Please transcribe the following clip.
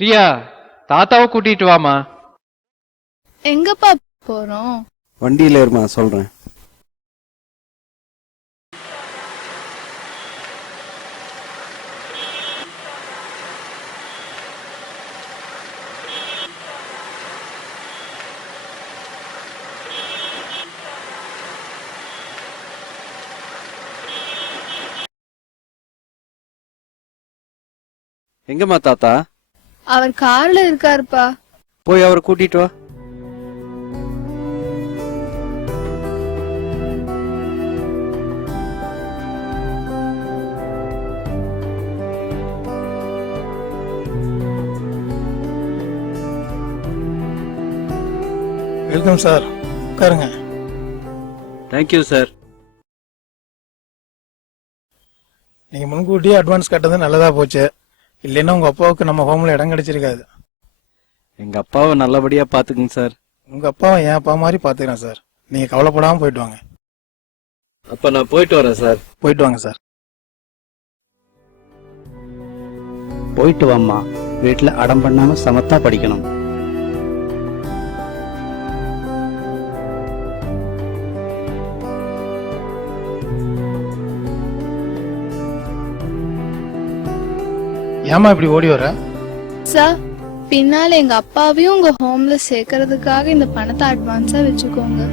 பிரியா, தாத்தாவை கூட்டிட்டு வாமா. எங்கப்பா போறோம்? வண்டியில இருமா சொல்றேன். எங்கம்மா தாத்தா? அவர் கார்ல இருக்காருப்பா. போய் அவரை கூட்டிட்டு வா. வெல்கம் சார், உட்காருங்க. Thank you sir. நீங்க முன்கூட்டியே அட்வான்ஸ் கட்டது நல்லதா போச்சு. இல்லைன்னா உங்க அப்பாவுக்கு நம்ம ஹோம்ல இடம் கிடைச்சிருக்காது. எங்க அப்பாவை நல்லபடியா பாத்துக்குங்க சார். உங்க அப்பாவை என் அப்பா மாதிரி பாத்துக்கிறேன் சார். நீங்க கவலைப்படாம போயிட்டு வாங்க. அப்ப நான் போயிட்டு வரேன் சார். போயிட்டு வாங்க சார். போயிட்டு வாம்மா. வீட்டுல அடம் பண்ணாம சமத்தா படிக்கணும். ஏமா இப்படி ஓடி வர? சார், பின்னால எங்க அப்பாவையும் உங்க ஹோம்ல சேர்க்கறதுக்காக இந்த பணத்தை அட்வான்ஸா வச்சுக்கோங்க.